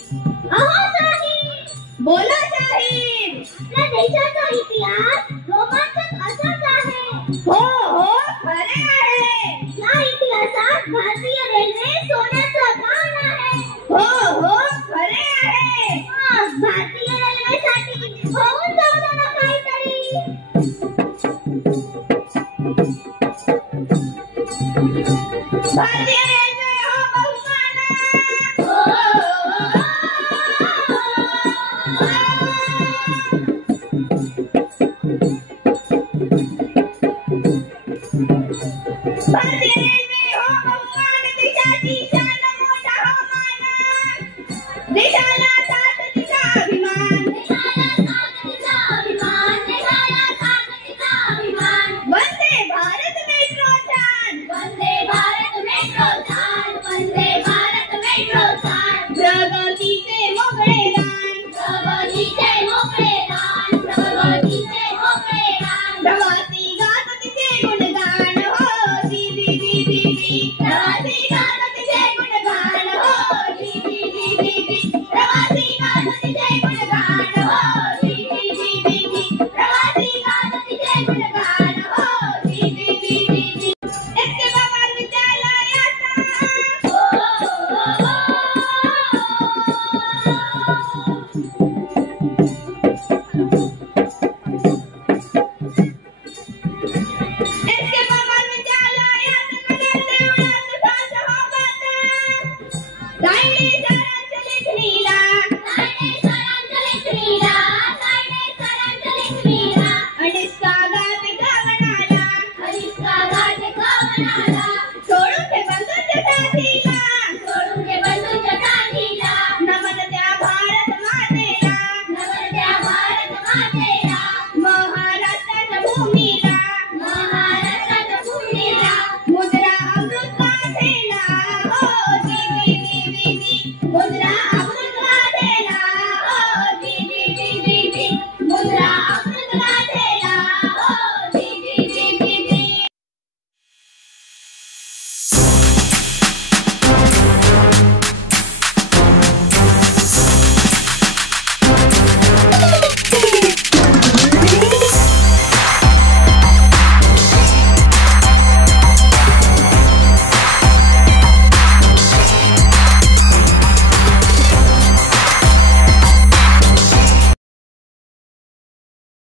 अहो साहेब, बोला साहेब. आपल्या देशाचा इतिहास रोमांचक असाच आहे. हो खरे आहे. या इतिहासात भारतीय रेल्वे सोन्याचं खाण आहे. हो खरे आहे. मग भारतीय रेल्वेसाठी होऊन जाऊ दे ना काहीतरी. भारतीय रेल्वे हो बहुमान. भारतीय रेल्वे हो बहुमान. देशाची शान मोठा हो मान. देशाला साथ तिचा अभिमान. वंदे भारत मेट्रो छान. प्रगतीचे मोकळे दान. प्रवासी गात तिचे गुणगान. हो दी. प्रवासी गात तिचे गुणगान. हो दी. प्रवासी गात तिचे गुणगान. हो दी. प्रवासी गात तिचे गुणगान. हो दी. एसके बाबा विद्यालयाचा. एसके बाबा विद्यालयात नगर देवळात सासहाबाद. राहिली